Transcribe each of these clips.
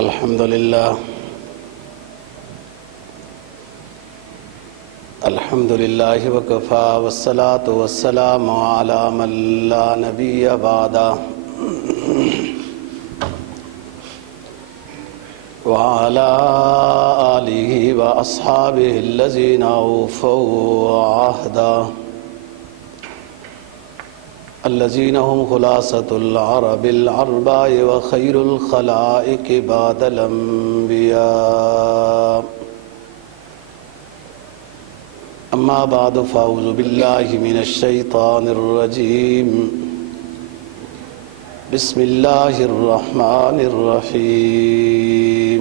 الحمد لله وكفى والصلاة والسلام على من لا نبي بعده وعلى آله وأصحابه الذين أوفوا عهدا الذين هم خلاصة العرب العرباء وخير الخلائق بعد الأنبياء أما بعد فأعوذ بالله من الشيطان الرجيم بسم الله الرحمن الرحيم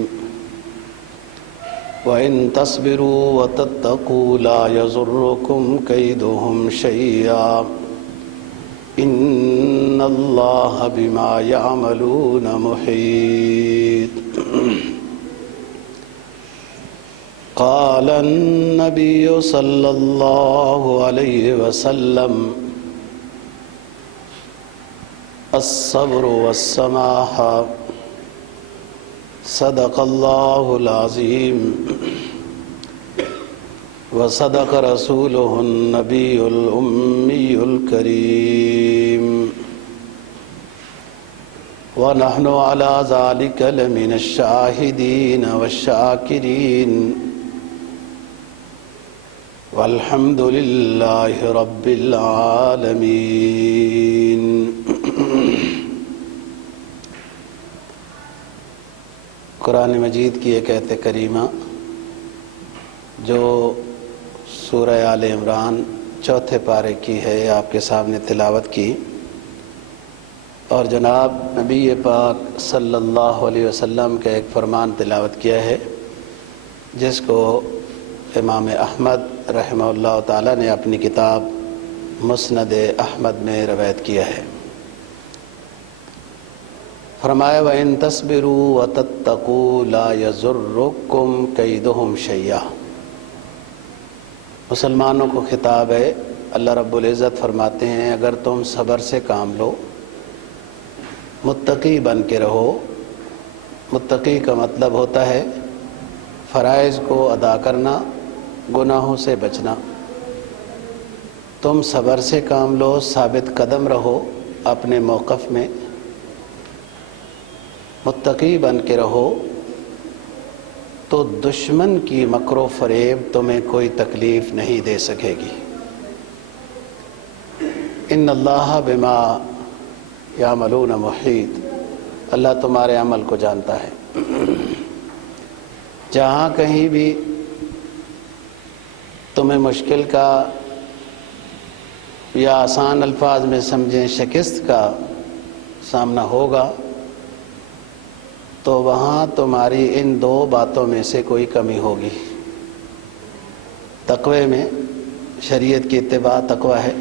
وإن تصبروا وتتقوا لا يضركم كيدهم شيئا إن الله بما يعملون محيط قال النبي صلى الله عليه وسلم الصبر والسماحة صدق الله العظيم وصدق رسوله النبي الأمي الكريم ونحن على ذلك لمن الشاهدين والشاكرين والحمد لله رب العالمين قرآن مجید کی ایک آیت کریمہ جو سورہ آل عمران چوتھے پارے کی ہے، آپ کے سامنے تلاوت کی، اور جناب نبی پاک صلی اللہ علیہ وسلم کا ایک فرمان تلاوت کیا ہے، جس کو امام احمد رحمہ اللہ تعالی نے اپنی کتاب مسند احمد میں روایت کیا ہے۔ فرمایا وَإِن تَصْبِرُوا وَتَتَّقُوا لَا يَضُرُّكُمْ كَيْدُهُمْ شَيْئًا۔ مسلمانوں کو خطاب ہے، اللہ رب العزت فرماتے ہیں اگر تم صبر سے کام لو، متقی بن کے رہو۔ متقی کا مطلب ہوتا ہے فرائض کو ادا کرنا، گناہوں سے بچنا۔ تم صبر سے کام لو، ثابت قدم رہو اپنے موقف میں، متقی بن کے رہو، تو دشمن کی مکر و فریب تمہیں کوئی تکلیف نہیں دے سکے گی۔ ان اللہ بما یعملون محیط، اللہ تمہارے عمل کو جانتا ہے۔ جہاں کہیں بھی تمہیں مشکل کا یا آسان الفاظ میں سمجھیں شکست کا سامنا ہوگا، تو وہاں تمہاری ان دو باتوں میں سے کوئی کمی ہوگی۔ تقوی میں، شریعت کی اتباع تقوی ہے،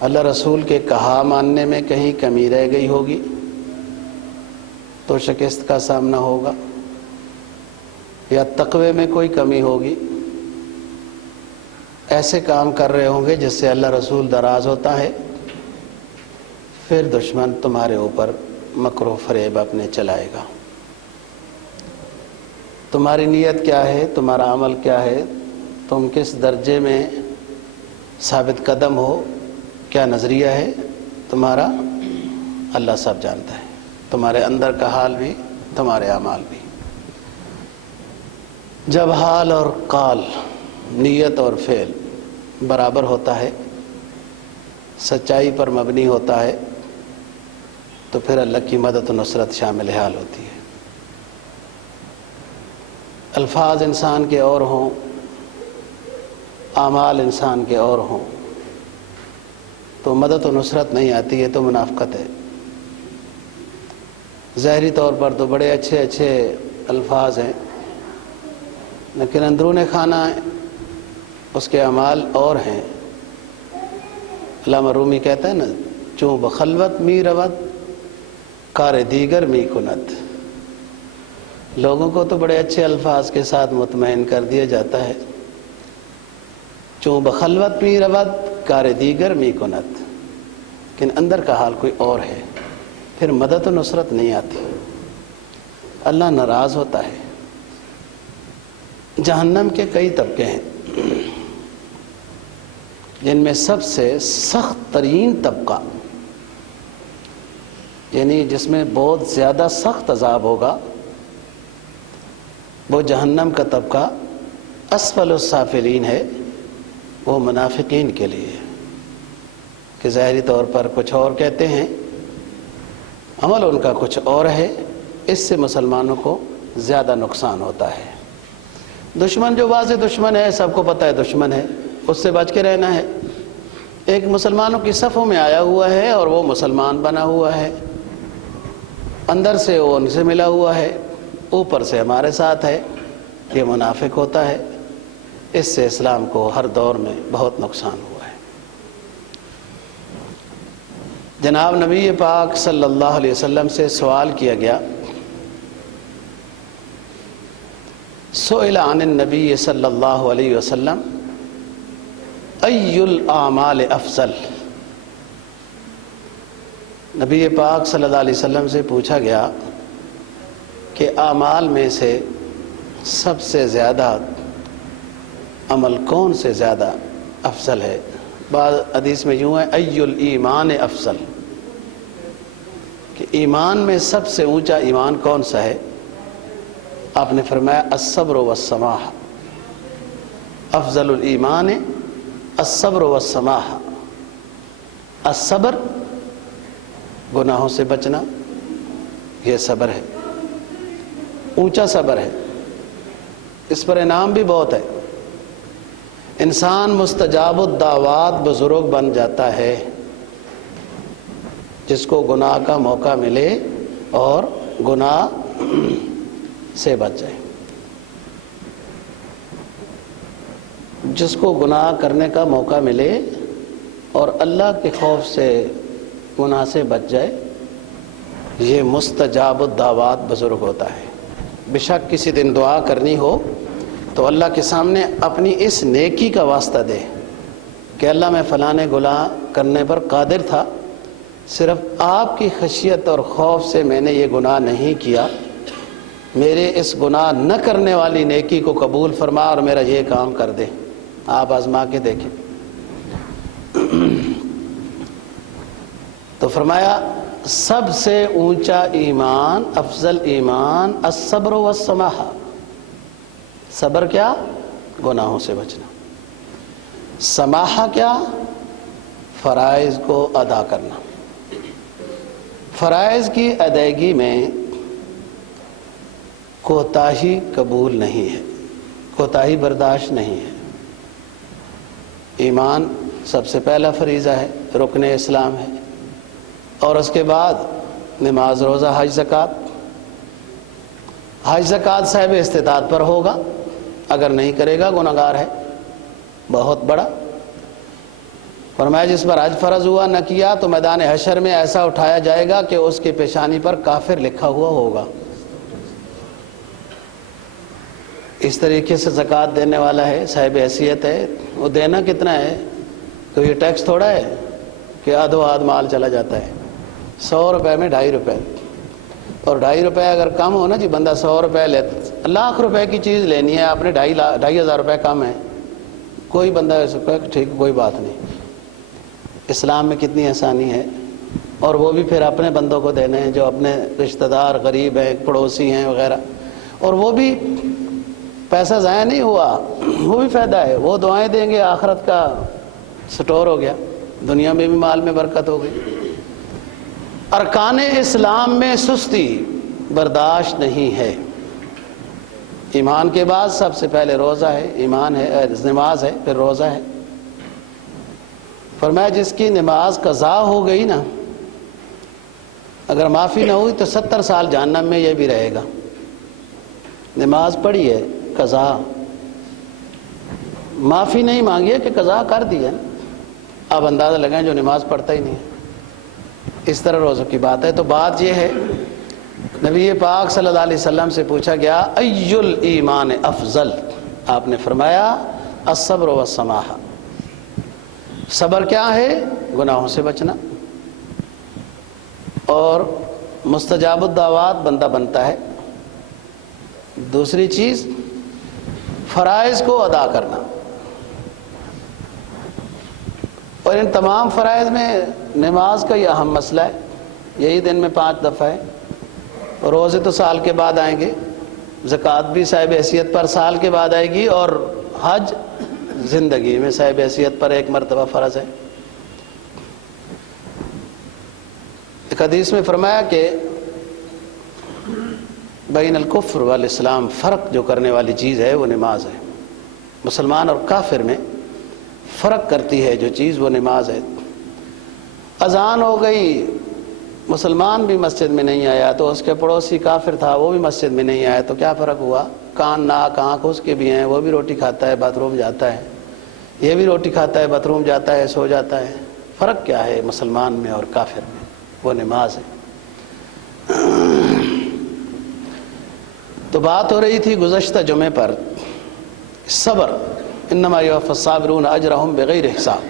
اللہ رسول کے کہا ماننے میں کہیں کمی رہ گئی ہوگی تو شکست کا سامنا ہوگا، یا تقوی میں کوئی کمی ہوگی، ایسے کام کر رہے ہوں گے جس سے اللہ رسول ناراض ہوتا ہے، پھر دشمن تمہارے اوپر مکر و فریب اپنے چلائے گا۔ تمہاری نیت کیا ہے، تمہارا عمل کیا ہے، تم کس درجے میں ثابت قدم ہو، کیا نظریہ ہے تمہارا، اللہ سب جانتا ہے، تمہارے اندر کا حال بھی، تمہارے اعمال بھی۔ جب حال اور قال، نیت اور فعل برابر ہوتا ہے، سچائی پر مبنی ہوتا ہے، تو پھر اللہ کی مدد و نصرت شامل حال ہوتی ہے۔ الفاظ انسان کے اور ہوں، اعمال انسان کے اور ہوں، تو مدد و نصرت نہیں آتی ہے، تو منافقت ہے۔ ظاہری طور پر تو بڑے اچھے اچھے الفاظ ہیں، لیکن اندرون خانہ اس کے اعمال اور ہیں۔ علامہ رومی کہتا ہے نا، چوں بخلوت می روت کار دیگر می کنت۔ لوگوں کو تو بڑے اچھے الفاظ کے ساتھ مطمئن کر دیا جاتا ہے، چوں بخلوت می رود کار دیگر می کنت، لیکن اندر کا حال کوئی اور ہے، پھر مدد و نصرت نہیں آتی۔ اللہ ناراض ہوتا ہے۔ جہنم کے کئی طبقے ہیں، جن میں سب سے سخت ترین طبقہ، یعنی جس میں بہت زیادہ سخت عذاب ہوگا، وہ جہنم کا طبقہ اسفل السافلین ہے۔ وہ منافقین کے لیے کہ ظاہری طور پر کچھ اور کہتے ہیں، عمل ان کا کچھ اور ہے، اس سے مسلمانوں کو زیادہ نقصان ہوتا ہے۔ دشمن جو واضح دشمن ہے، سب کو پتہ ہے دشمن ہے، اس سے بچ کے رہنا ہے۔ ایک مسلمانوں کی صفوں میں آیا ہوا ہے اور وہ مسلمان بنا ہوا ہے، اندر سے وہ ان سے ملا ہوا ہے، اوپر سے ہمارے ساتھ ہے، یہ منافق ہوتا ہے۔ اس سے اسلام کو ہر دور میں بہت نقصان ہوا ہے۔ جناب نبی پاک صلی اللہ علیہ وسلم سے سوال کیا گیا، سئل عن النبی صلی اللہ علیہ وسلم ای الاعمال افضل۔ نبی پاک صلی اللہ علیہ وسلم سے پوچھا گیا کہ اعمال میں سے سب سے زیادہ عمل کون سے زیادہ افضل ہے؟ بعض حدیث میں یوں ہے ای الایمان افضل، کہ ایمان میں سب سے اونچا ایمان کون سا ہے؟ آپ نے فرمایا الصبر والسماح، افضل الایمان الصبر والسماح۔ الصبر گناہوں سے بچنا، یہ صبر ہے، اونچا صبر ہے، اس پر انعام بھی بہت ہے۔ انسان مستجاب الدعوات بزرگ بن جاتا ہے جس کو گناہ کا موقع ملے اور گناہ سے بچ جائے۔ جس کو گناہ کرنے کا موقع ملے اور اللہ کے خوف سے گناہ سے بچ جائے، یہ مستجاب الدعوات بزرگ ہوتا ہے۔ بے شک کسی دن دعا کرنی ہو تو اللہ کے سامنے اپنی اس نیکی کا واسطہ دے کہ اللہ میں فلاں گناہ کرنے پر قادر تھا، صرف آپ کی خشیت اور خوف سے میں نے یہ گناہ نہیں کیا، میرے اس گناہ نہ کرنے والی نیکی کو قبول فرما اور میرا یہ کام کر دے۔ آپ آزما کے دیکھیں۔ تو فرمایا سب سے اونچا ایمان، افضل ایمان الصبر والسماح۔ صبر کیا؟ گناہوں سے بچنا۔ سماح کیا؟ فرائض کو ادا کرنا۔ فرائض کی ادائیگی میں کوتاہی قبول نہیں ہے، کوتاہی برداشت نہیں ہے۔ ایمان سب سے پہلا فریضہ ہے، رکن اسلام ہے، اور اس کے بعد نماز، روزہ، حج، زکوٰۃ۔ حج زکوٰۃ صاحب استطاعت پر ہوگا، اگر نہیں کرے گا گنہگار ہے بہت بڑا۔ فرمایا جس پر حج فرض ہوا نہ کیا تو میدان حشر میں ایسا اٹھایا جائے گا کہ اس کی پیشانی پر کافر لکھا ہوا ہوگا۔ اس طریقے سے زکوٰۃ دینے والا ہے، صاحب حیثیت ہے، وہ دینا کتنا ہے؟ کوئی ٹیکس تھوڑا ہے کہ آدھو آدھ مال چلا جاتا ہے۔ 100 روپے میں 2.5 روپے، اور 2.5 روپے اگر کم ہو نا جی، بندہ 100 روپے لیتا، لاکھ روپے کی چیز لینی ہے آپ نے، 2,500 روپے کم ہے، کوئی بندہ ایسا کہ ٹھیک کوئی بات نہیں۔ اسلام میں کتنی آسانی ہے، اور وہ بھی پھر اپنے بندوں کو دینے ہیں جو اپنے رشتہ دار، غریب ہیں، پڑوسی ہیں وغیرہ، اور وہ بھی پیسہ ضائع نہیں ہوا، وہ بھی فائدہ ہے، وہ دعائیں دیں گے، آخرت کا سٹور ہو گیا، دنیا میں بھی مال میں برکت ہو گئی۔ ارکان اسلام میں سستی برداشت نہیں ہے۔ ایمان کے بعد سب سے پہلے روزہ ہے، ایمان ہے، نماز ہے، پھر روزہ ہے۔ فرمایا جس کی نماز قضا ہو گئی نا، اگر معافی نہ ہوئی تو 70 سال جہنم میں یہ بھی رہے گا۔ نماز پڑھی ہے، قضا، معافی نہیں مانگی ہے کہ قضا کر دی ہے، آپ اندازہ لگائیں جو نماز پڑھتا ہی نہیں ہے۔ اس طرح روزوں کی بات ہے۔ تو بات یہ ہے، نبی پاک صلی اللہ علیہ وسلم سے پوچھا گیا ای الایمان افضل، آپ نے فرمایا الصبر والسماح۔ صبر کیا ہے؟ گناہوں سے بچنا، اور مستجاب الدعوات بندہ بنتا ہے دوسری چیز فرائض کو ادا کرنا، اور ان تمام فرائض میں نماز کا یہ اہم مسئلہ ہے۔ یہی دن میں 5 دفعہ ہے، روزے تو سال کے بعد آئیں گے، زکوٰۃ بھی صاحب حیثیت پر سال کے بعد آئے گی، اور حج زندگی میں صاحب حیثیت پر ایک مرتبہ فرض ہے۔ ایک حدیث میں فرمایا کہ بین الکفر والاسلام، فرق جو کرنے والی چیز ہے وہ نماز ہے۔ مسلمان اور کافر میں فرق کرتی ہے جو چیز، وہ نماز ہے۔ اذان ہو گئی، مسلمان بھی مسجد میں نہیں آیا تو اس کے پڑوسی کافر تھا، وہ بھی مسجد میں نہیں آیا، تو کیا فرق ہوا؟ کان ناک آنکھ اس کے بھی ہیں، وہ بھی روٹی کھاتا ہے باتھ روم جاتا ہے، یہ بھی روٹی کھاتا ہے باتھ روم جاتا ہے، سو جاتا ہے۔ فرق کیا ہے مسلمان میں اور کافر میں؟ وہ نماز ہے۔ تو بات ہو رہی تھی گزشتہ جمعے پر صبر، انما یوفی الصابرون اجرہم بغیر حساب۔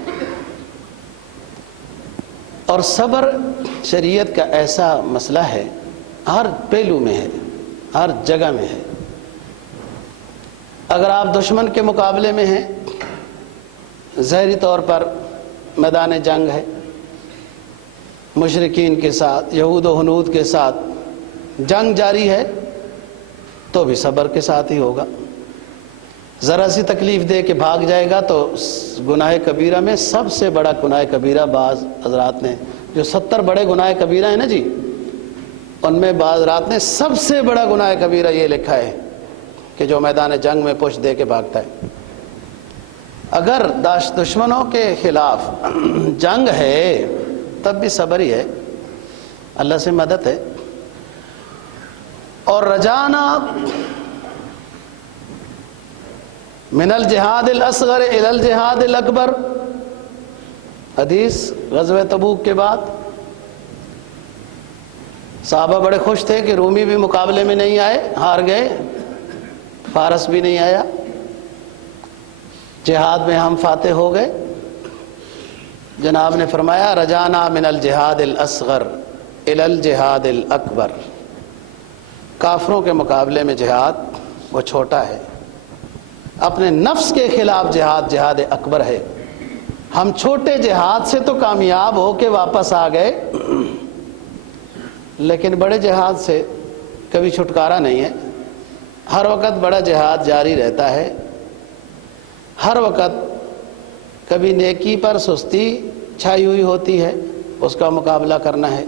اور صبر شریعت کا ایسا مسئلہ ہے، ہر پہلو میں ہے، ہر جگہ میں ہے۔ اگر آپ دشمن کے مقابلے میں ہیں، ظاہری طور پر میدان جنگ ہے، مشرکین کے ساتھ، یہود و ہنود کے ساتھ جنگ جاری ہے، تو بھی صبر کے ساتھ ہی ہوگا۔ ذرا سی تکلیف دے کے بھاگ جائے گا تو گناہ کبیرہ میں سب سے بڑا گناہ کبیرہ، بعض حضرات نے جو 70 بڑے گناہ کبیرہ ہیں نا جی، ان میں بعض حضرات نے سب سے بڑا گناہ کبیرہ یہ لکھا ہے کہ جو میدان جنگ میں پشت دے کے بھاگتا ہے۔ اگر دشمنوں کے خلاف جنگ ہے تب بھی صبر ہی ہے، اللہ سے مدد ہے۔ اور رجانا من الجہاد الاصغر الی الجہاد الاکبر، حدیث غزوہ تبوک کے بعد صحابہ بڑے خوش تھے کہ رومی بھی مقابلے میں نہیں آئے، ہار گئے، فارس بھی نہیں آیا، جہاد میں ہم فاتح ہو گئے۔ جناب نے فرمایا رجانا من الجہاد الاصغر الی الجہاد الاکبر، کافروں کے مقابلے میں جہاد وہ چھوٹا ہے، اپنے نفس کے خلاف جہاد جہاد اکبر ہے۔ ہم چھوٹے جہاد سے تو کامیاب ہو کے واپس آ گئے، لیکن بڑے جہاد سے کبھی چھٹکارا نہیں ہے، ہر وقت بڑا جہاد جاری رہتا ہے، ہر وقت کبھی نیکی پر سستی چھائی ہوئی ہوتی ہے، اس کا مقابلہ کرنا ہے،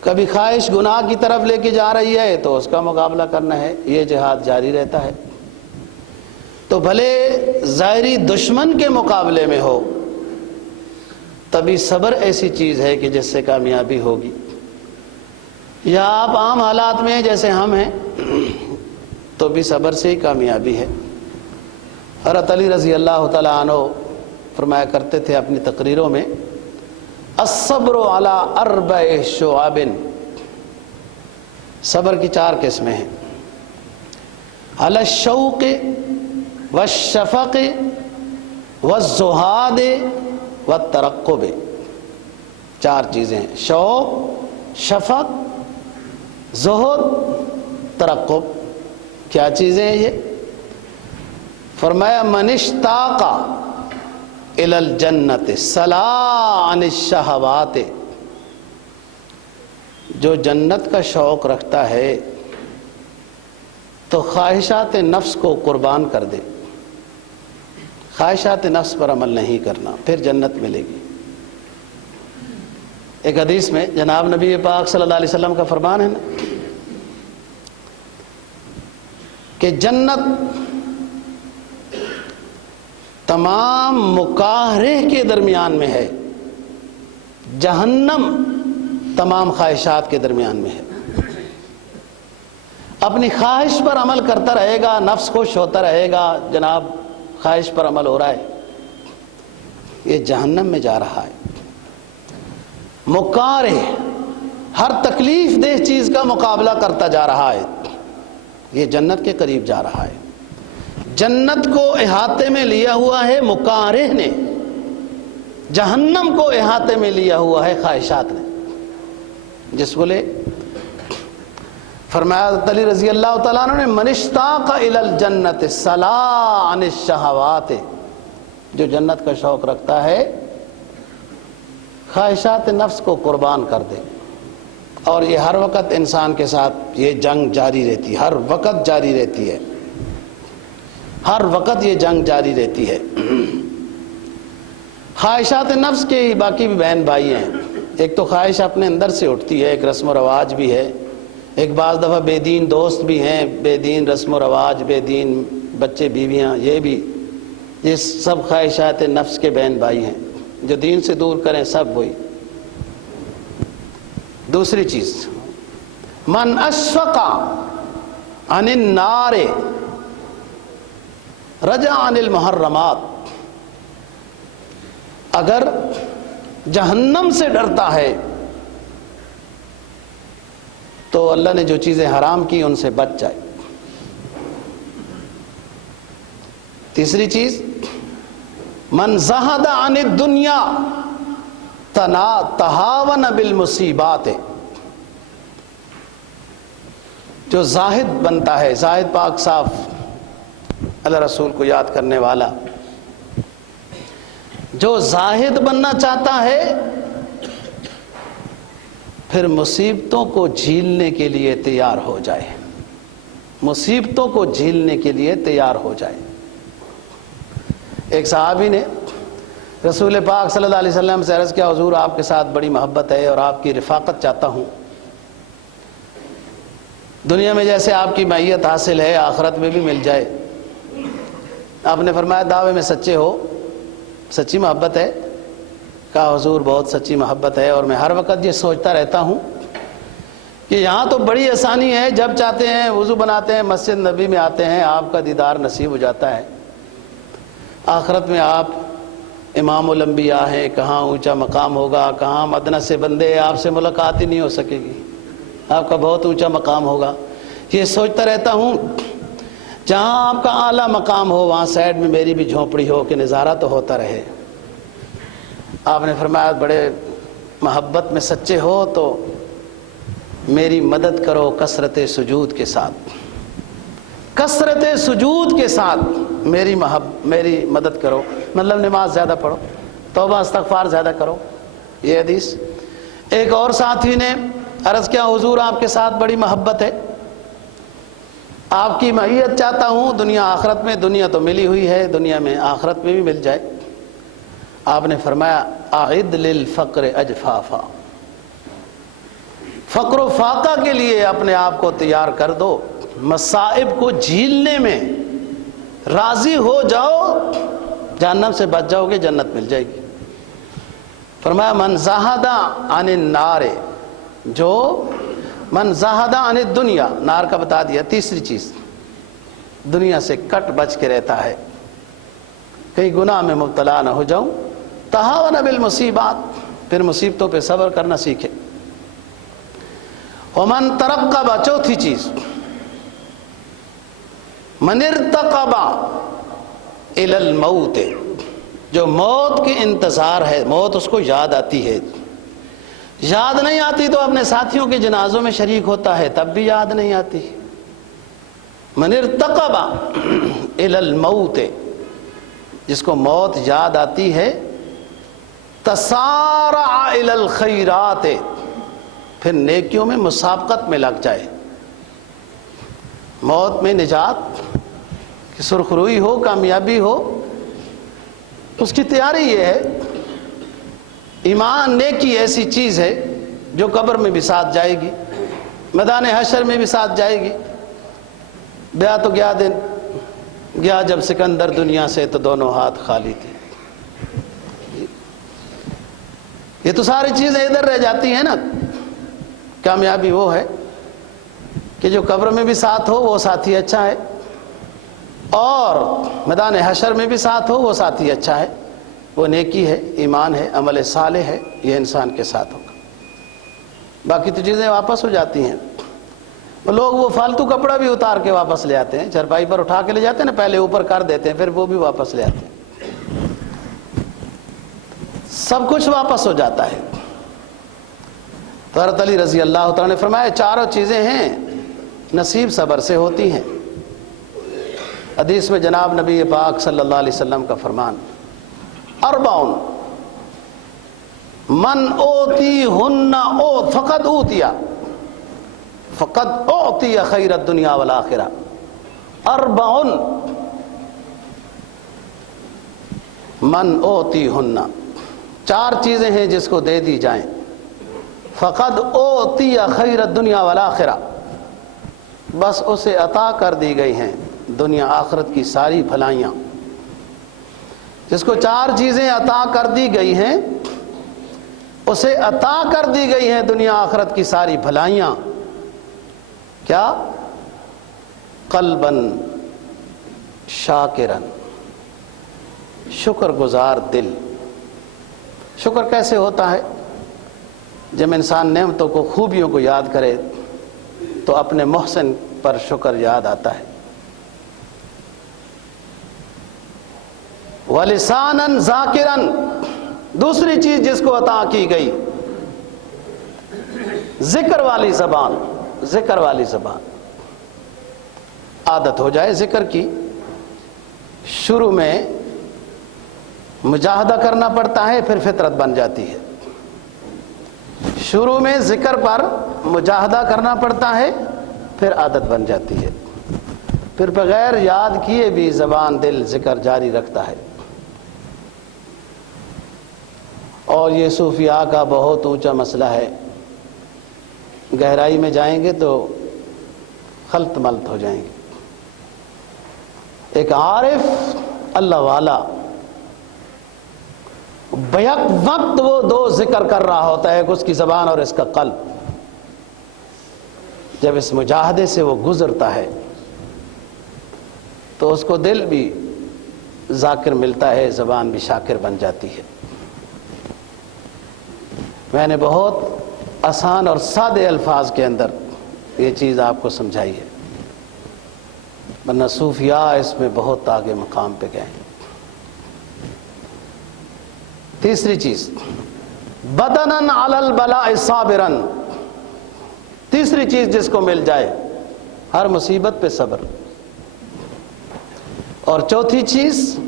کبھی خواہش گناہ کی طرف لے کے جا رہی ہے تو اس کا مقابلہ کرنا ہے، یہ جہاد جاری رہتا ہے۔ تو بھلے ظاہری دشمن کے مقابلے میں ہو، تبھی صبر ایسی چیز ہے کہ جس سے کامیابی ہوگی۔ یا آپ عام حالات میں جیسے ہم ہیں تو بھی صبر سے ہی کامیابی ہے۔ حضرت علی رضی اللہ تعالیٰ عنہ فرمایا کرتے تھے اپنی تقریروں میں، الصبر علی 4 شعب، صبر کی 4 قسمیں ہیں، علی الشوق والشفق والزہاد والترقب، 4 چیزیں ہیں، شوق، شفق، زہد، ترقب۔ کیا چیزیں ہیں یہ؟ فرمایا من اشتاق الی الجنت سلا عن الشہوات، جو جنت کا شوق رکھتا ہے تو خواہشات نفس کو قربان کر دے، خواہشات نفس پر عمل نہیں کرنا، پھر جنت ملے گی۔ ایک حدیث میں جناب نبی پاک صلی اللہ علیہ وسلم کا فرمان ہے نا کہ جنت تمام مکارہ کے درمیان میں ہے، جہنم تمام خواہشات کے درمیان میں ہے۔ اپنی خواہش پر عمل کرتا رہے گا، نفس خوش ہوتا رہے گا، جناب خواہش پر عمل ہو رہا ہے، یہ جہنم میں جا رہا ہے۔ مکارہ، ہر تکلیف دہ چیز کا مقابلہ کرتا جا رہا ہے، یہ جنت کے قریب جا رہا ہے۔ جنت کو احاطے میں لیا ہوا ہے مکارہ نے، جہنم کو احاطے میں لیا ہوا ہے خواہشات نے۔ جس بولے فرمایا حضرت علی رضی اللہ تعالیٰ عنہ نے من اشتاق الی الجنت صلا عن الشہوات، جو جنت کا شوق رکھتا ہے خواہشات نفس کو قربان کر دے. اور یہ ہر وقت انسان کے ساتھ یہ جنگ جاری رہتی ہے، ہر وقت جاری رہتی ہے، ہر وقت یہ جنگ جاری رہتی ہے. خواہشات نفس کے باقی بھی بہن بھائی ہیں. ایک تو خواہش اپنے اندر سے اٹھتی ہے، ایک رسم و رواج بھی ہے، ایک بعض دفعہ بے دین دوست بھی ہیں، بے دین رسم و رواج، بے دین بچے بیویاں، یہ سب خواہشات نفس کے بہن بھائی ہیں. جو دین سے دور کریں سب وہی. دوسری چیز من اشفق عن النار رجع عن المحرمات، اگر جہنم سے ڈرتا ہے تو اللہ نے جو چیزیں حرام کی ان سے بچ جائے. تیسری چیز من زہد عن الدنیا تہاون بالمصیبات، جو زاہد بنتا ہے، زاہد پاک صاف اللہ رسول کو یاد کرنے والا، جو زاہد بننا چاہتا ہے پھر مصیبتوں کو جھیلنے کے لیے تیار ہو جائے، مصیبتوں کو جھیلنے کے لیے تیار ہو جائے. ایک صحابی نے رسول پاک صلی اللہ علیہ وسلم سے عرض کیا، حضور آپ کے ساتھ بڑی محبت ہے اور آپ کی رفاقت چاہتا ہوں. دنیا میں جیسے آپ کی معیت حاصل ہے آخرت میں بھی مل جائے. آپ نے فرمایا دعوے میں سچے ہو، سچی محبت ہے؟ کہا حضور بہت سچی محبت ہے، اور میں ہر وقت یہ سوچتا رہتا ہوں کہ یہاں تو بڑی آسانی ہے، جب چاہتے ہیں وضو بناتے ہیں مسجد نبی میں آتے ہیں، آپ کا دیدار نصیب ہو جاتا ہے. آخرت میں آپ امام الانبیاء ہیں، کہاں اونچا مقام ہوگا، کہاں مدنہ سے بندے آپ سے ملاقات ہی نہیں ہو سکے گی، آپ کا بہت اونچا مقام ہوگا. یہ سوچتا رہتا ہوں جہاں آپ کا اعلیٰ مقام ہو وہاں سائڈ میں میری بھی جھونپڑی ہو کہ نظارہ تو ہوتا رہے. آپ نے فرمایا بڑے محبت میں سچے ہو تو میری مدد کرو کثرت سجود کے ساتھ، کثرت سجود کے ساتھ میری مدد کرو، مطلب نماز زیادہ پڑھو، توبہ استغفار زیادہ کرو. یہ حدیث. ایک اور ساتھی نے عرض کیا حضور آپ کے ساتھ بڑی محبت ہے، آپ کی معیت چاہتا ہوں دنیا آخرت میں، دنیا تو ملی ہوئی ہے، دنیا میں آخرت میں بھی مل جائے. آپ نے فرمایا اعد للفقر اجفافا، فقر و فاقہ کے لیے اپنے آپ کو تیار کر دو، مصائب کو جھیلنے میں راضی ہو جاؤ، جہنم سے بچ جاؤ گے، جنت مل جائے گی. فرمایا من زہد عن النار، جو من زہد عن الدنیا، نار کا بتا دیا. تیسری چیز دنیا سے کٹ بچ کے رہتا ہے، کہیں گناہ میں مبتلا نہ ہو جاؤں. تہاون بالمصیبات، پھر مصیبتوں پہ صبر کرنا سیکھے. ومن ترقب، چوتھی چیز من ارتقب الی الموت، جو موت کے انتظار ہے، موت اس کو یاد آتی ہے. یاد نہیں آتی تو اپنے ساتھیوں کے جنازوں میں شریک ہوتا ہے تب بھی یاد نہیں آتی. من ارتقب الی الموت، جس کو موت یاد آتی ہے. تسارع الی الخیرات، پھر نیکیوں میں مسابقت میں لگ جائے. موت میں نجات کہ سرخروئی ہو، کامیابی ہو، اس کی تیاری یہ ہے. ایمان نیکی ایسی چیز ہے جو قبر میں بھی ساتھ جائے گی، میدان حشر میں بھی ساتھ جائے گی. بیا تو گیا دن گیا جب سکندر دنیا سے تو دونوں ہاتھ خالی تھے. یہ تو ساری چیزیں ادھر رہ جاتی ہیں نا. کامیابی وہ ہے کہ جو قبر میں بھی ساتھ ہو وہ ساتھی اچھا ہے، اور میدان حشر میں بھی ساتھ ہو وہ ساتھی اچھا ہے. وہ نیکی ہے، ایمان ہے، عمل صالح ہے، یہ انسان کے ساتھ ہوگا. باقی تو چیزیں واپس ہو جاتی ہیں. لوگ وہ فالتو کپڑا بھی اتار کے واپس لے آتے ہیں، چرپائی پر اٹھا کے لے جاتے ہیں نا، پہلے اوپر کر دیتے ہیں پھر وہ بھی واپس لے آتے ہیں. سب کچھ واپس ہو جاتا ہے. تو حضرت علی رضی اللہ تعالیٰ نے فرمایا چاروں چیزیں ہیں نصیب صبر سے ہوتی ہیں۔ حدیث میں جناب نبی پاک صلی اللہ علیہ وسلم کا فرمان، اربعن من اوتی ہن او فقد اوتی خیر الدنیا والآخرہ۔ اربعن من اوتی ہن، 4 چیزیں ہیں جس کو دے دی جائیں، فقد اوتی خیر الدنیا والآخرہ، بس اسے عطا کر دی گئی ہیں دنیا آخرت کی ساری بھلائیاں۔ جس کو 4 چیزیں عطا کر دی گئی ہیں اسے عطا کر دی گئی ہیں دنیا آخرت کی ساری بھلائیاں۔ کیا؟ قلباً شاکراً، شکر گزار دل۔ شکر کیسے ہوتا ہے؟ جب انسان نعمتوں کو، خوبیوں کو یاد کرے تو اپنے محسن پر شکر یاد آتا ہے۔ وَلِسَانًا ذَاكِرًا، دوسری چیز جس کو عطا کی گئی، ذکر والی زبان۔ ذکر والی زبان، عادت ہو جائے ذکر کی۔ شروع میں مجاہدہ کرنا پڑتا ہے، پھر فطرت بن جاتی ہے۔ شروع میں ذکر پر مجاہدہ کرنا پڑتا ہے، پھر عادت بن جاتی ہے، پھر بغیر یاد کیے بھی زبان دل ذکر جاری رکھتا ہے۔ اور یہ صوفیاء کا بہت اونچا مسئلہ ہے، گہرائی میں جائیں گے تو خلط ملط ہو جائیں گے۔ ایک عارف اللہ والا بیک وقت وہ 2 ذکر کر رہا ہوتا ہے، اس کی زبان اور اس کا قلب۔ جب اس مجاہدے سے وہ گزرتا ہے تو اس کو دل بھی ذاکر ملتا ہے، زبان بھی شاکر بن جاتی ہے۔ میں نے بہت آسان اور سادے الفاظ کے اندر یہ چیز آپ کو سمجھائی ہے، ورنہ صوفیاء اس میں بہت آگے مقام پہ گئے ہیں۔ تیسری چیز، بدناً علی البلاء صابراً، تیسری چیز جس کو مل جائے ہر مصیبت پہ صبر۔ اور چوتھی چیز،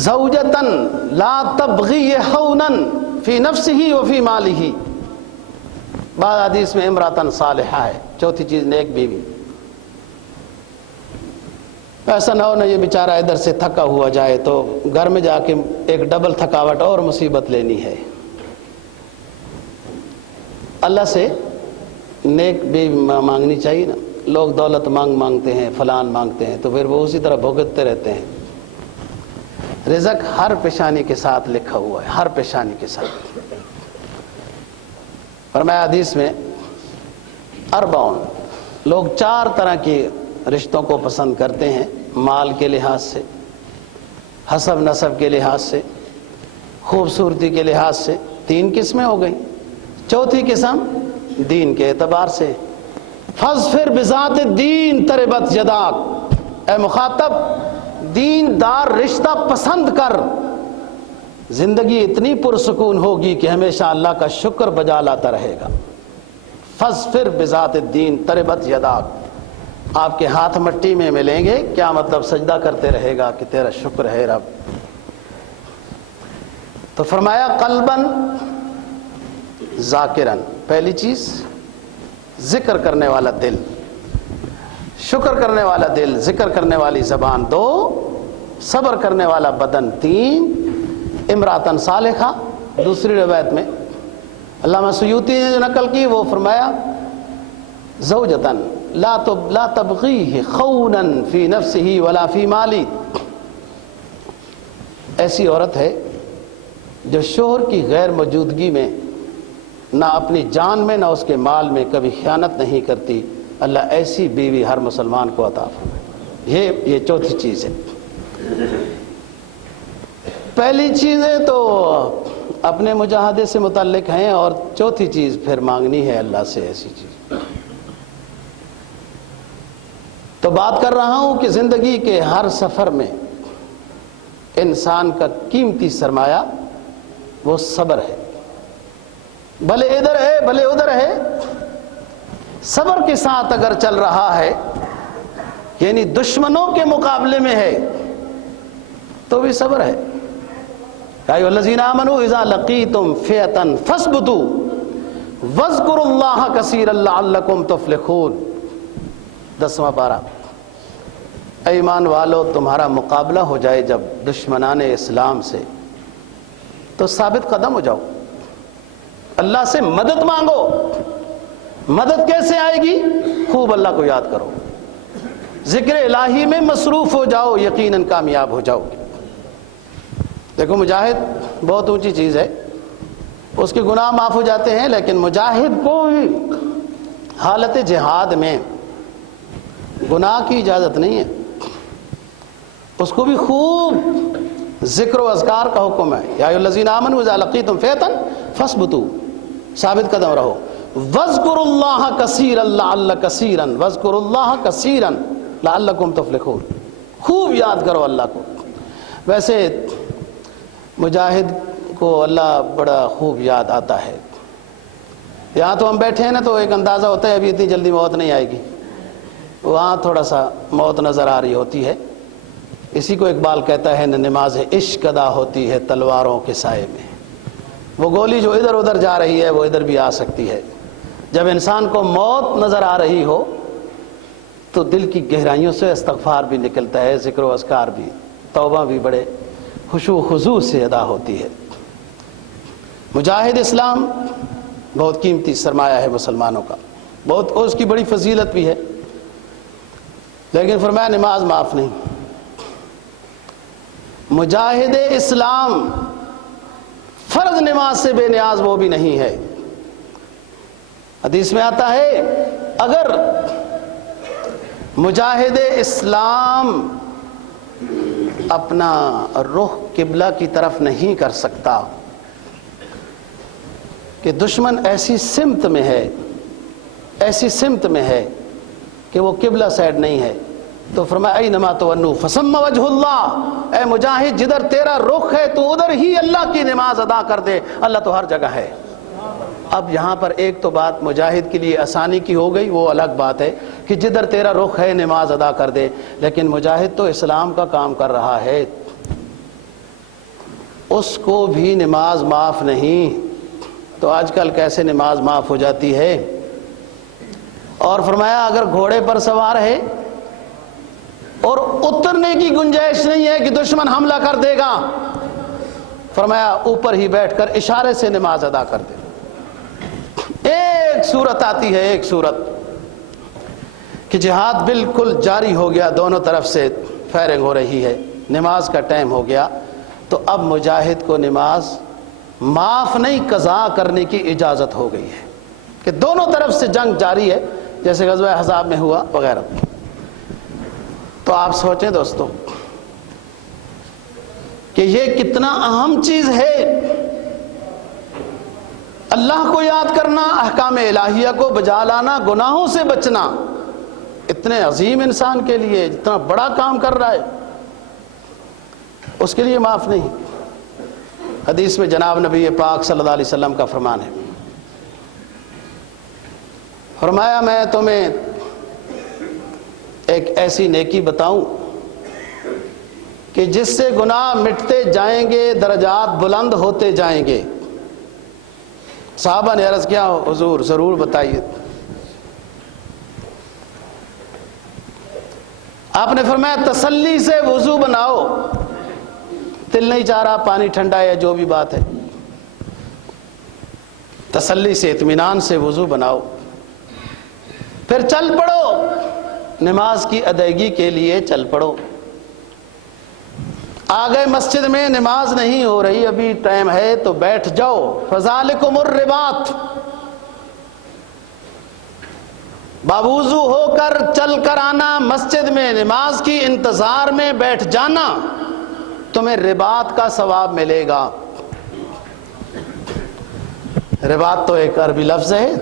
زوجتاً لا تبغی حونا فی نفسہ وفی مالہ، بعض حدیث میں امراتن صالحہ ہے، چوتھی چیز نیک بیوی۔ ایسا نہ ہو نہ یہ بیچارہ ادھر سے تھکا ہوا جائے تو گھر میں جا کے ایک ڈبل تھکاوٹ اور مصیبت لینی ہے۔ اللہ سے نیک بیوی مانگنی چاہیے نا۔ لوگ دولت مانگتے ہیں، فلان مانگتے ہیں، تو پھر وہ اسی طرح بھگتتے رہتے ہیں۔ رزق ہر پیشانی کے ساتھ لکھا ہوا ہے، ہر پیشانی کے ساتھ۔ فرمایا حدیث میں، اربعون، لوگ 4 طرح کے رشتوں کو پسند کرتے ہیں، مال کے لحاظ سے، حسب نسب کے لحاظ سے، خوبصورتی کے لحاظ سے۔ 3 قسمیں ہو گئیں، چوتھی قسم دین کے اعتبار سے۔ فاظفر بذات الدین تربت یداک، اے مخاطب دیندار رشتہ پسند کر، زندگی اتنی پرسکون ہوگی کہ ہمیشہ اللہ کا شکر بجا لاتا رہے گا۔ فاظفر بذات الدین تربت یداک، آپ کے ہاتھ مٹی میں ملیں گے، کیا مطلب سجدہ کرتے رہے گا کہ تیرا شکر ہے رب۔ تو فرمایا قلباً ذاکراً، پہلی چیز ذکر کرنے والا دل، شکر کرنے والا دل، ذکر کرنے والی زبان 2، صبر کرنے والا بدن 3، امراتن صالحہ۔ دوسری روایت میں علامہ سیوطی نے جو نقل کی وہ فرمایا زوجتن لا تبغیہ خونا فی نفسہ ولا فی مالی، ایسی عورت ہے جو شوہر کی غیر موجودگی میں نہ اپنی جان میں نہ اس کے مال میں کبھی خیانت نہیں کرتی۔ اللہ ایسی بیوی ہر مسلمان کو عطا فرمائے۔ یہ چوتھی چیز ہے۔ پہلی چیزیں تو اپنے مجاہدے سے متعلق ہیں، اور چوتھی چیز پھر مانگنی ہے اللہ سے ایسی چیز۔ تو بات کر رہا ہوں کہ زندگی کے ہر سفر میں انسان کا قیمتی سرمایہ وہ صبر ہے، بھلے ادھر ہے بھلے ادھر ہے، صبر کے ساتھ اگر چل رہا ہے، یعنی دشمنوں کے مقابلے میں ہے، تو بھی صبر ہے۔ یا ایھا الذین آمنوا اذا لقیتم فئۃ فاثبتوا واذکروا اللہ کثیرا لعلکم تفلحون، 10واں پارہ۔ اے ایمان والو، تمہارا مقابلہ ہو جائے جب دشمنان اسلام سے تو ثابت قدم ہو جاؤ، اللہ سے مدد مانگو۔ مدد کیسے آئے گی؟ خوب اللہ کو یاد کرو، ذکر الہی میں مصروف ہو جاؤ، یقیناً کامیاب ہو جاؤ۔ دیکھو مجاہد بہت اونچی چیز ہے، اس کے گناہ معاف ہو جاتے ہیں، لیکن مجاہد کو بھی حالت جہاد میں گناہ کی اجازت نہیں ہے، اس کو بھی خوب ذکر و اذکار کا حکم ہے۔ یا ایھا الذین آمنوا اذا لقیتم فئۃ فاثبتوا، ثابت قدم رہو۔ واذکروا اللہ کثیرا واذکروا اللہ کثیرا لعلکم تفلحون، خوب یاد کرو اللہ کو۔ ویسے مجاہد کو اللہ بڑا خوب یاد آتا ہے۔ یہاں تو ہم بیٹھے ہیں نا، تو ایک اندازہ ہوتا ہے ابھی اتنی جلدی موت نہیں آئے گی، وہاں تھوڑا سا موت نظر آ رہی ہوتی ہے۔ اسی کو اقبال کہتا ہے، نماز عشق ادا ہوتی ہے تلواروں کے سائے میں۔ وہ گولی جو ادھر ادھر جا رہی ہے وہ ادھر بھی آ سکتی ہے۔ جب انسان کو موت نظر آ رہی ہو تو دل کی گہرائیوں سے استغفار بھی نکلتا ہے، ذکر و اذکار بھی، توبہ بھی بڑے خشوع و خضوع سے ادا ہوتی ہے۔ مجاہد اسلام بہت قیمتی سرمایہ ہے مسلمانوں کا، بہت اس کی بڑی فضیلت بھی ہے، لیکن فرمایا نماز معاف نہیں۔ مجاہد اسلام فرض نماز سے بے نیاز وہ بھی نہیں ہے۔ حدیث میں آتا ہے اگر مجاہد اسلام اپنا رخ قبلہ کی طرف نہیں کر سکتا کہ دشمن ایسی سمت میں ہے، ایسی سمت میں ہے کہ وہ قبلہ سائڈ نہیں ہے، تو فرمایا اینما تولوا فثم وجہ اللہ، اے مجاہد جدھر تیرا رخ ہے تو ادھر ہی اللہ کی نماز ادا کر دے، اللہ تو ہر جگہ ہے۔ اب یہاں پر ایک تو بات مجاہد کے لیے آسانی کی ہو گئی، وہ الگ بات ہے کہ جدھر تیرا رخ ہے نماز ادا کر دے، لیکن مجاہد تو اسلام کا کام کر رہا ہے، اس کو بھی نماز معاف نہیں۔ تو آج کل کیسے نماز معاف ہو جاتی ہے؟ اور فرمایا اگر گھوڑے پر سوار ہے اور اترنے کی گنجائش نہیں ہے کہ دشمن حملہ کر دے گا، فرمایا اوپر ہی بیٹھ کر اشارے سے نماز ادا کر دے۔ ایک صورت آتی ہے، ایک صورت کہ جہاد بالکل جاری ہو گیا، دونوں طرف سے فائرنگ ہو رہی ہے، نماز کا ٹائم ہو گیا، تو اب مجاہد کو نماز معاف نہیں قضا کرنے کی اجازت ہو گئی ہے کہ دونوں طرف سے جنگ جاری ہے، جیسے غزوہ احزاب میں ہوا وغیرہ۔ تو آپ سوچیں دوستو کہ یہ کتنا اہم چیز ہے، اللہ کو یاد کرنا، احکام الہیہ کو بجا لانا، گناہوں سے بچنا، اتنے عظیم انسان کے لیے اتنا بڑا کام کر رہا ہے، اس کے لیے معاف نہیں۔ حدیث میں جناب نبی پاک صلی اللہ علیہ وسلم کا فرمان ہے، فرمایا میں تمہیں ایک ایسی نیکی بتاؤں کہ جس سے گناہ مٹتے جائیں گے، درجات بلند ہوتے جائیں گے۔ صحابہ نے عرض کیا حضور ضرور بتائیے۔ آپ نے فرمایا تسلی سے وضو بناؤ، دل نہیں چاہ رہا، پانی ٹھنڈا ہے یا جو بھی بات ہے، تسلی سے اطمینان سے وضو بناؤ، پھر چل پڑو، نماز کی ادائیگی کے لیے چل پڑو۔ آ گئے مسجد میں، نماز نہیں ہو رہی، ابھی ٹائم ہے تو بیٹھ جاؤ، فذالکم الرباط، باوضو ہو کر چل کر آنا، مسجد میں نماز کی انتظار میں بیٹھ جانا، تمہیں رباط کا ثواب ملے گا۔ رباط تو ایک عربی لفظ ہے،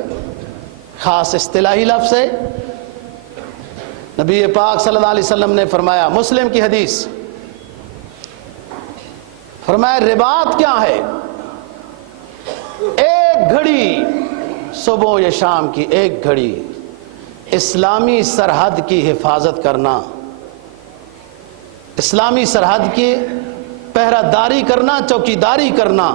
خاص اصطلاحی لفظ ہے۔ نبی پاک صلی اللہ علیہ وسلم نے فرمایا، مسلم کی حدیث، فرمایا رباط کیا ہے؟ ایک گھڑی صبح یا شام کی ایک گھڑی اسلامی سرحد کی حفاظت کرنا، اسلامی سرحد کی پہرہ داری کرنا، چوکیداری کرنا،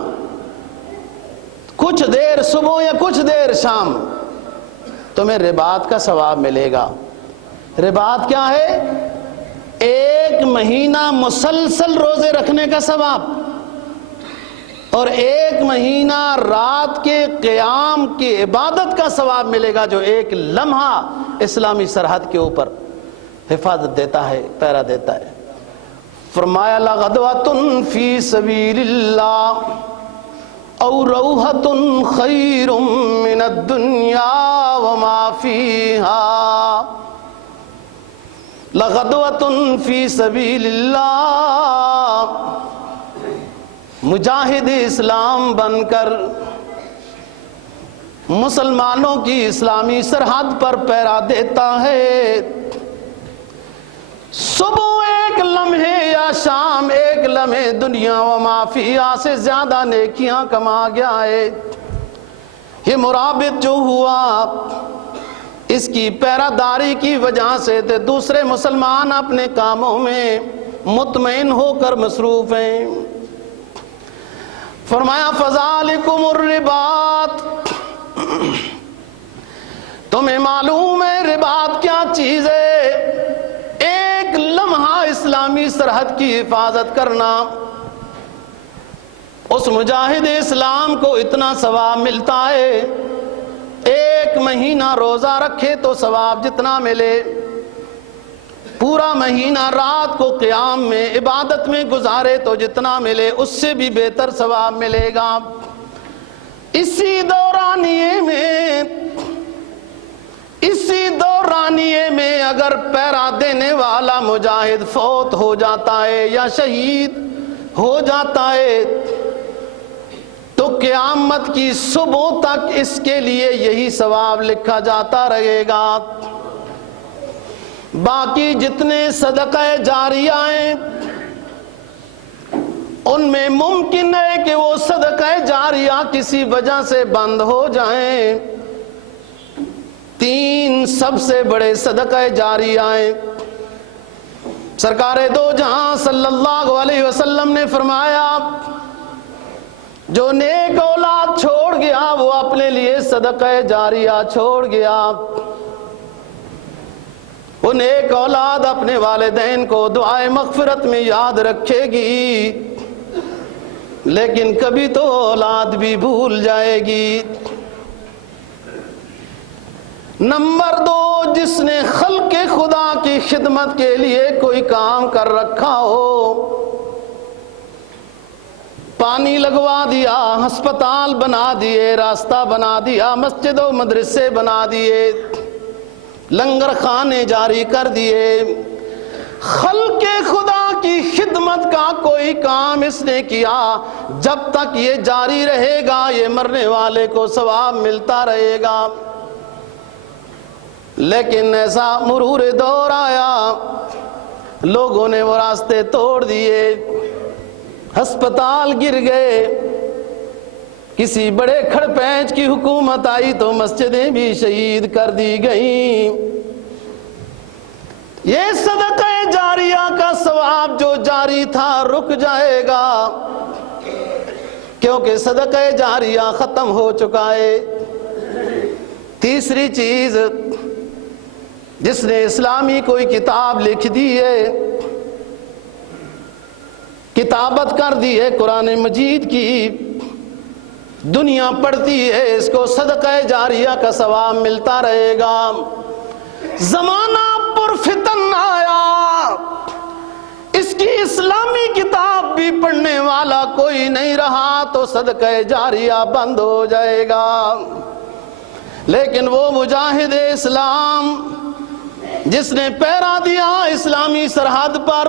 کچھ دیر صبح یا کچھ دیر شام تمہیں رباط کا ثواب ملے گا۔ رباط کیا ہے؟ 1 مہینہ مسلسل روزے رکھنے کا ثواب، اور 1 مہینہ رات کے قیام کی عبادت کا ثواب ملے گا، جو 1 لمحہ اسلامی سرحد کے اوپر حفاظت دیتا ہے، پہرا دیتا ہے۔ فرمایا لغدوۃ فی سبیل اللہ او روحۃ خیر من الدنیا وما فیہا۔ لغدوۃ فی سبیل اللہ، مجاہد اسلام بن کر مسلمانوں کی اسلامی سرحد پر پہرا دیتا ہے، صبح 1 لمحے یا شام 1 لمحے دنیا و ما فیہا سے زیادہ نیکیاں کما گیا ہے۔ یہ مرابط جو ہوا اس کی پہرہ داری کی وجہ سے تھے، دوسرے مسلمان اپنے کاموں میں مطمئن ہو کر مصروف ہیں۔ فرمایا فذالکم الرباط، تمہیں معلوم ہے رباط کیا چیز ہے؟ 1 لمحہ اسلامی سرحد کی حفاظت کرنا، اس مجاہد اسلام کو اتنا ثواب ملتا ہے، 1 مہینہ روزہ رکھے تو ثواب جتنا ملے، پورا مہینہ رات کو قیام میں عبادت میں گزارے تو جتنا ملے اس سے بھی بہتر ثواب ملے گا۔ اسی دورانیے میں اگر پہرا دینے والا مجاہد فوت ہو جاتا ہے یا شہید ہو جاتا ہے تو قیامت کی صبح تک اس کے لیے یہی ثواب لکھا جاتا رہے گا۔ باقی جتنے صدقہ جاریہ ہیں ان میں ممکن ہے کہ وہ صدقہ جاریہ کسی وجہ سے بند ہو جائیں۔ 3 سب سے بڑے صدقہ جاریہ ہیں۔ سرکار دو جہاں صلی اللہ علیہ وسلم نے فرمایا جو نیک اولاد چھوڑ گیا وہ اپنے لیے صدقہ جاریہ چھوڑ گیا۔ وہ نیک اولاد اپنے والدین کو دعائے مغفرت میں یاد رکھے گی، لیکن کبھی تو اولاد بھی بھول جائے گی۔ نمبر 2، جس نے خلق خدا کی خدمت کے لیے کوئی کام کر رکھا ہو، پانی لگوا دیا، ہسپتال بنا دیے، راستہ بنا دیا، مسجد و مدرسے بنا دیے، لنگر خانے جاری کر دیے، خلق خدا کی خدمت کا کوئی کام اس نے کیا، جب تک یہ جاری رہے گا یہ مرنے والے کو ثواب ملتا رہے گا۔ لیکن ایسا مرور دور آیا، لوگوں نے وہ راستے توڑ دیے، ہسپتال گر گئے، کسی بڑے کھڑ پینچ کی حکومت آئی تو مسجدیں بھی شہید کر دی گئیں۔ یہ صدقہ جاریہ کا ثواب جو جاری تھا رک جائے گا، کیونکہ صدقہ جاریہ ختم ہو چکا ہے۔ تیسری چیز، جس نے اسلامی کوئی کتاب لکھ دی ہے، کتابت کر دی ہے قرآن مجید کی، دنیا پڑھتی ہے، اس کو صدقہ جاریہ کا ثواب ملتا رہے گا۔ زمانہ پرفتن آیا، اس کی اسلامی کتاب بھی پڑھنے والا کوئی نہیں رہا تو صدقہ جاریہ بند ہو جائے گا۔ لیکن وہ مجاہد اسلام جس نے پہرا دیا اسلامی سرحد پر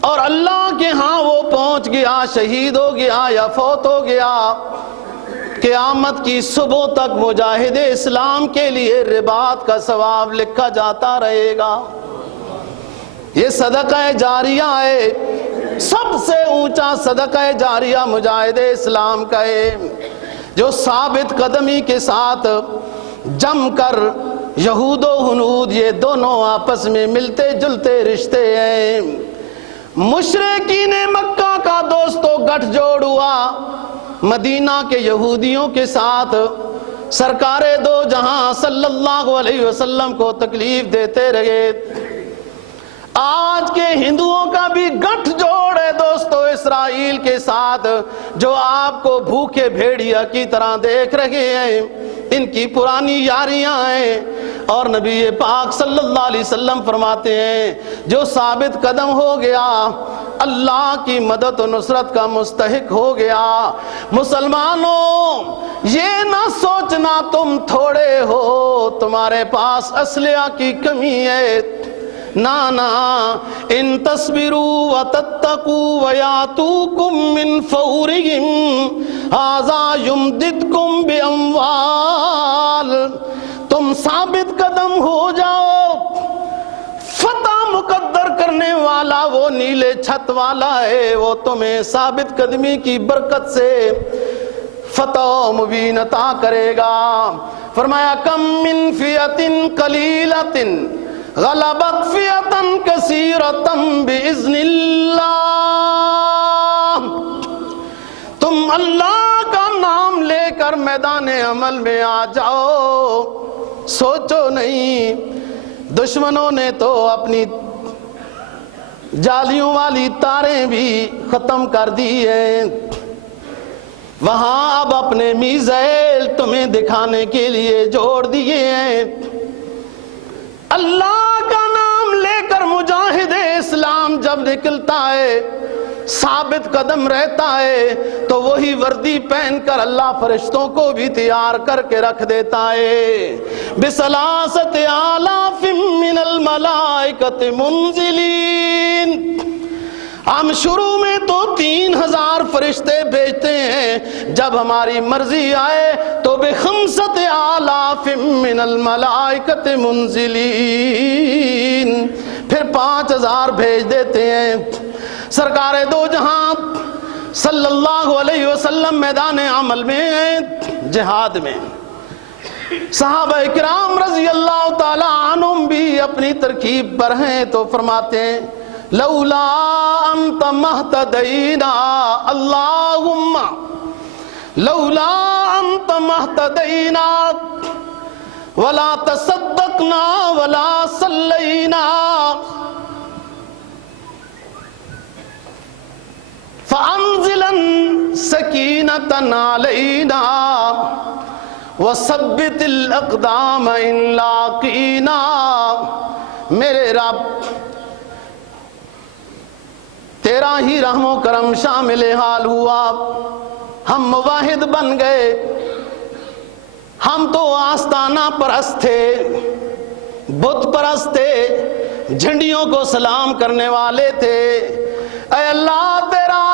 اور اللہ کے ہاں وہ پہنچ گیا، شہید ہو گیا یا فوت ہو گیا، قیامت کی صبح تک مجاہد اسلام کے لیے رباط کا ثواب لکھا جاتا رہے گا۔ یہ صدقہ جاریہ ہے، سب سے اونچا صدقہ جاریہ مجاہد اسلام کا ہے، جو ثابت قدمی کے ساتھ جم کر یہود و ہنود یہ دونوں آپس میں ملتے جلتے رشتے ہیں۔ مشرکین مکہ کا دوستو گٹھ جوڑ ہوا مدینہ کے یہودیوں کے ساتھ، سرکار دو جہاں صلی اللہ علیہ وسلم کو تکلیف دیتے رہے۔ آج کے ہندوؤں کا بھی گٹھ جوڑ ہے دوستو اسرائیل کے ساتھ، جو آپ کو بھوکے بھیڑیا کی طرح دیکھ رہے ہیں، ان کی پرانی یاریاں ہیں۔ اور نبی پاک صلی اللہ علیہ وسلم فرماتے ہیں جو ثابت قدم ہو گیا اللہ کی مدد و نصرت کا مستحق ہو گیا۔ مسلمانوں یہ نہ سوچنا تم تھوڑے ہو، تمہارے پاس اسلحہ کی کمی ہے، نا ان تصبروا وتتقوا ویاتوکم من فورہم ھذا یمددکم باموال، تم ثابت قدم ہو جاؤ، فتح مقدر کرنے والا وہ نیلے چھت والا ہے، وہ تمہیں ثابت قدمی کی برکت سے فتح مبین عطا کرے گا۔ فرمایا کم من فئۃ قلیلۃ غلبت فئۃ کثیرۃ باذن اللہ، تم اللہ کا نام لے کر میدان عمل میں آ جاؤ، سوچو نہیں دشمنوں نے تو اپنی جالیوں والی تاریں بھی ختم کر دی ہیں، وہاں اب اپنے میزائل تمہیں دکھانے کے لیے جوڑ دیے ہیں۔ اللہ کا نام لے کر مجاہد اسلام جب نکلتا ہے، ثابت قدم رہتا ہے، تو وہی وردی پہن کر اللہ فرشتوں کو بھی تیار کر کے رکھ دیتا ہے۔ بثلاثۃ آلاف من الملائکۃ منزلین، ہم شروع میں تو 3000 فرشتے بھیجتے ہیں، جب ہماری مرضی آئے تو بخمسۃ آلاف من الملائکۃ منزلین، پھر 5000 بھیج دیتے ہیں۔ سرکار دو جہاں صلی اللہ علیہ وسلم میدان عمل میں ہیں، جہاد میں، صحابہ کرام رضی اللہ تعالی عنہم بھی اپنی ترکیب پر ہیں، تو فرماتے ہیں لولا انت مہتدینا اللہم لولا انت مہتدینا ولا تصدقنا ولا صلینا فانزلن سکینۃ علینا وثبت الاقدام ان لاقینا۔ میرے رب تیرا ہی رحم و کرم شامل حال ہوا، ہم مواحد بن گئے، ہم تو آستانہ پرست تھے، بت پرست تھے، جھنڈیوں کو سلام کرنے والے تھے، اے اللہ تیرا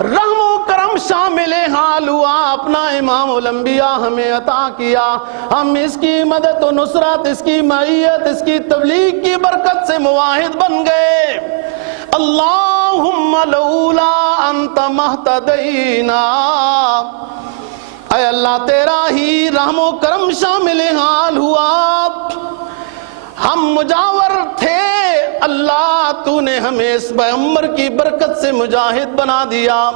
رحم و کرم شامل حال ہوا، اپنا امام الانبیاء ہمیں عطا کیا، ہم اس کی مدد و نصرت، اس کی معیت، اس کی تبلیغ کی برکت سے مواحد بن گئے۔ اللہم لولا انت مہتدینا، اے اللہ تیرا ہی رحم و کرم شامل حال ہوا، ہم مجاور تھے، اللہ تو نے ہمیں اس پیغمبر کی برکت سے مجاہد بنا دیا۔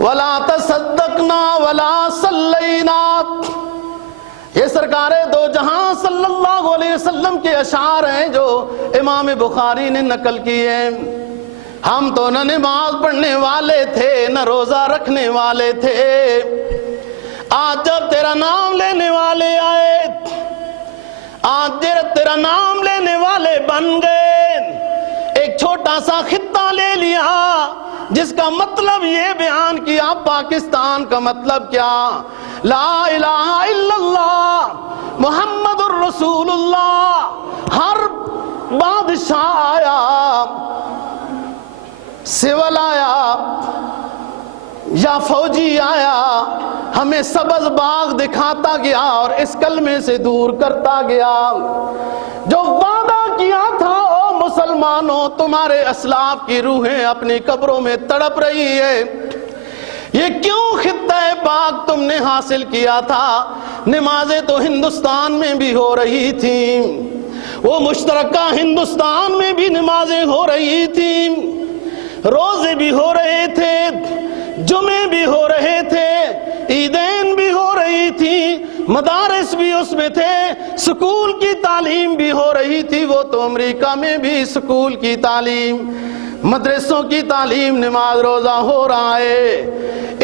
ولا تصدقنا ولا صلینا، یہ سرکار دو جہاں صلی اللہ علیہ وسلم کے اشعار ہیں جو امام بخاری نے نقل کیے ہیں۔ ہم تو نہ نماز پڑھنے والے تھے، نہ روزہ رکھنے والے تھے، آج جب تیرا نام لینے والے آئے، آج تیرا نام لینے والے بن گئے، ایک چھوٹا سا خطہ لے لیا جس کا مطلب یہ بیان کیا، پاکستان کا مطلب کیا، لا الہ الا اللہ محمد الرسول اللہ۔ ہر بادشاہ آیا، سول آیا یا فوجی آیا، ہمیں سبز باغ دکھاتا گیا اور اس کلمے سے دور کرتا گیا۔ جو وعدہ کیا تھا او مسلمانوں، تمہارے اسلاف کی روحیں اپنی قبروں میں تڑپ رہی ہے، یہ کیوں خطہ پاک تم نے حاصل کیا تھا؟ نمازیں تو ہندوستان میں بھی ہو رہی تھیں، وہ مشترکہ ہندوستان میں بھی نمازیں ہو رہی تھیں، روزے بھی ہو رہے تھے، جمعے بھی ہو رہے تھے، عیدین بھی ہو رہی تھی، مدارس بھی اس میں تھے، سکول کی تعلیم بھی ہو رہی تھی۔ وہ تو امریکہ میں بھی سکول کی تعلیم، مدرسوں کی تعلیم، نماز روزہ ہو رہا ہے۔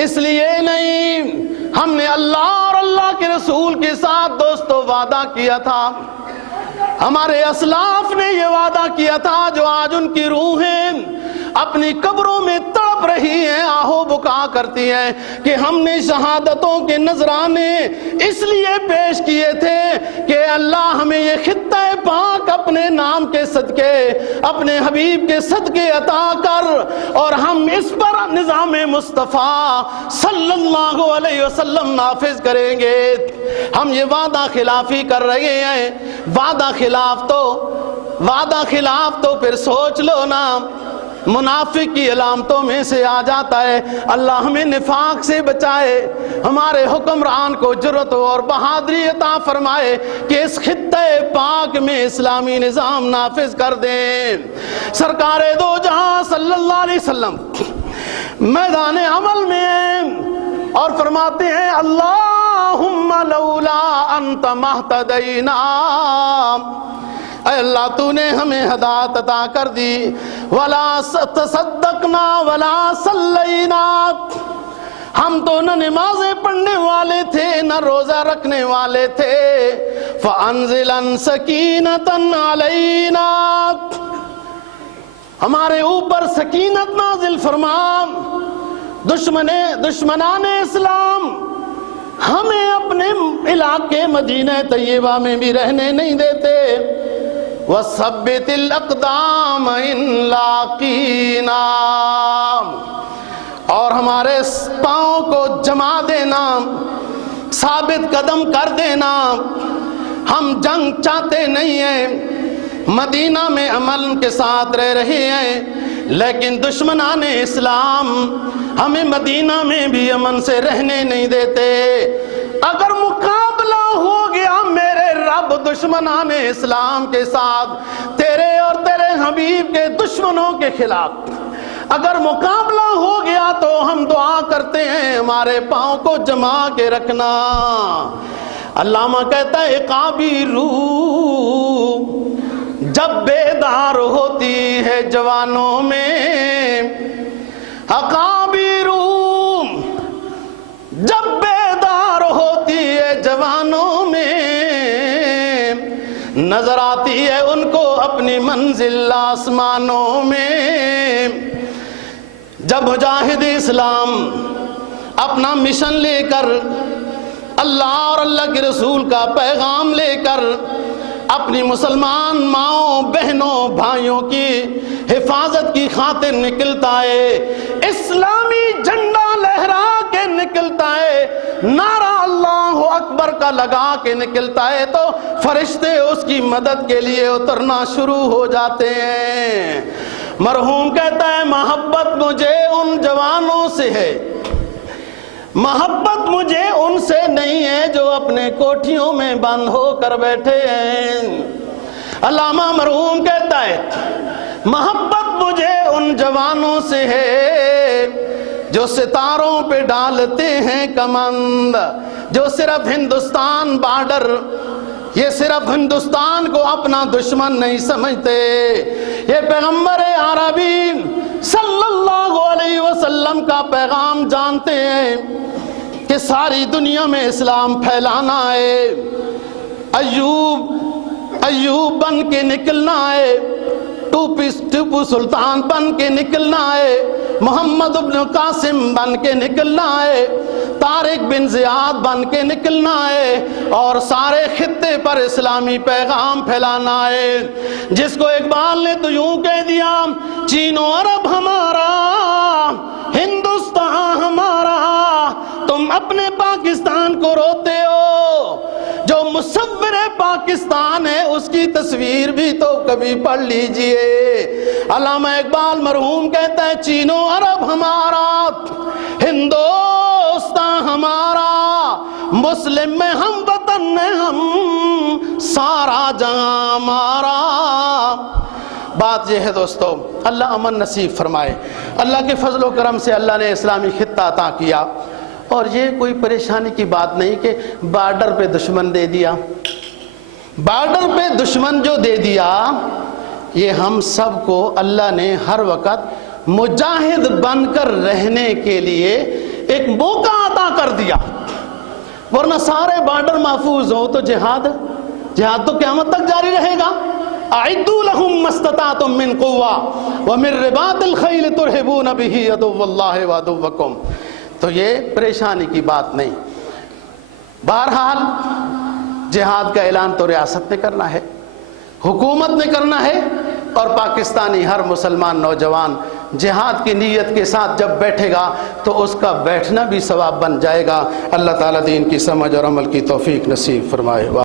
اس لیے نہیں، ہم نے اللہ اور اللہ کے رسول کے ساتھ دوستو وعدہ کیا تھا، ہمارے اسلاف نے یہ وعدہ کیا تھا، جو آج ان کی روحیں اپنی قبروں میں تڑپ رہی ہیں، آہو بکا کرتی ہیں کہ ہم نے شہادتوں کے نذرانے اس لیے پیش کیے تھے کہ اللہ ہمیں یہ خطہ پاک اپنے نام کے صدقے، اپنے حبیب کے صدقے عطا کر، اور ہم اس پر نظام مصطفیٰ صلی اللہ علیہ وسلم نافذ کریں گے۔ ہم یہ وعدہ خلافی کر رہے ہیں، وعدہ خلاف تو پھر سوچ لو نا، منافق کی علامتوں میں سے آ جاتا ہے۔ اللہ ہمیں نفاق سے بچائے، ہمارے حکمران کو جرأت اور بہادری عطا فرمائے کہ اس خطہ پاک میں اسلامی نظام نافذ کر دیں۔ سرکار دو جہاں صلی اللہ علیہ وسلم میدان عمل میں ہیں اور فرماتے ہیں اللہم لولا انت مہتدینا، اے اللہ تو نے ہمیں ہدایت عطا کر دی، ولا تصدقنا ولا صلینا، ہم تو نہ نمازیں پڑھنے والے تھے نہ روزہ رکھنے والے تھے، فانزلن سکینۃ علینا، ہمارے اوپر سکینت نازل فرما، دشمنان اسلام ہمیں اپنے علاقے مدینہ طیبہ میں بھی رہنے نہیں دیتے، وَثَبِّتِ الْأَقْدَامَ إِن لَاقِينَا، اور ہمارے پاؤں کو جما دینا، ثابت قدم کر دینا۔ ہم جنگ چاہتے نہیں ہیں، مدینہ میں امن کے ساتھ رہ رہے ہیں، لیکن دشمنان اسلام ہمیں مدینہ میں بھی امن سے رہنے نہیں دیتے۔ اگر مقابلہ ہو گیا میرے رب دشمنان اسلام کے ساتھ، تیرے اور تیرے حبیب کے دشمنوں کے خلاف اگر مقابلہ ہو گیا تو ہم دعا کرتے ہیں ہمارے پاؤں کو جما کے رکھنا۔ علامہ کہتا ہے عقابی روح جب بیدار ہوتی ہے جوانوں میں، عقابی روح جب بیدار ہوتی ہے جوانوں میں، نظر آتی ہے ان کو اپنی منزل آسمانوں میں۔ جب مجاہد اسلام اپنا مشن لے کر، اللہ اور اللہ کے رسول کا پیغام لے کر اپنی مسلمان ماؤں بہنوں بھائیوں کی حفاظت کی خاطر نکلتا ہے، اسلامی جھنڈا لہرا کے نکلتا ہے، نعرہ اللہ اکبر کا لگا کے نکلتا ہے، تو فرشتے اس کی مدد کے لیے اترنا شروع ہو جاتے ہیں۔ مرحوم کہتا ہے محبت مجھے ان جوانوں سے ہے، محبت مجھے ان سے نہیں ہے جو اپنے کوٹھیوں میں بند ہو کر بیٹھے ہیں۔ علامہ مرحوم کہتا ہے محبت مجھے ان جوانوں سے ہے جو ستاروں پہ ڈالتے ہیں کمند، جو صرف ہندوستان بارڈر، یہ صرف ہندوستان کو اپنا دشمن نہیں سمجھتے، یہ پیغمبر عربی صلی اللہ علیہ وسلم کا پیغام جانتے ہیں کہ ساری دنیا میں اسلام پھیلانا ہے، ایوب بن کے نکلنا ہے، ٹیپو سلطان بن کے نکلنا ہے، محمد بن قاسم بن کے نکلنا ہے، طارق بن زیاد بن کے نکلنا ہے، اور سارے خطے پر اسلامی پیغام پھیلانا ہے۔ جس کو اقبال نے تو یوں کہہ دیا، چین و عرب ہمارا، ہندوستان ہمارا، تم اپنے پاکستان کو روتے ہو، جو مصور پاکستان ہے اس کی تصویر بھی تو کبھی پڑھ لیجئے۔ علامہ اقبال مرحوم کہتا ہے چین و عرب ہمارا، ہندوستان ہمارا، مسلم میں ہم وطن ہم سارا جہاں ہمارا. بات یہ ہے دوستو، اللہ امن نصیب فرمائے. اللہ کے فضل و کرم سے اللہ نے اسلامی خطہ عطا کیا، اور یہ کوئی پریشانی کی بات نہیں کہ بارڈر پہ دشمن دے دیا. بارڈر پہ دشمن جو دے دیا، یہ ہم سب کو اللہ نے ہر وقت مجاہد بن کر رہنے کے لیے ایک موقع عطا کر دیا. ورنہ سارے بارڈر محفوظ ہو تو جہاد تو قیامت تک جاری رہے گا. اعدوا لهم ما استطعتم من قوة ومن رباط الخيل ترهبون به عدو الله وعدوكم. تو یہ پریشانی کی بات نہیں. بہرحال جہاد کا اعلان تو ریاست نے کرنا ہے، حکومت نے کرنا ہے، اور پاکستانی ہر مسلمان نوجوان جہاد کی نیت کے ساتھ جب بیٹھے گا تو اس کا بیٹھنا بھی ثواب بن جائے گا. اللہ تعالیٰ دین کی سمجھ اور عمل کی توفیق نصیب فرمائے.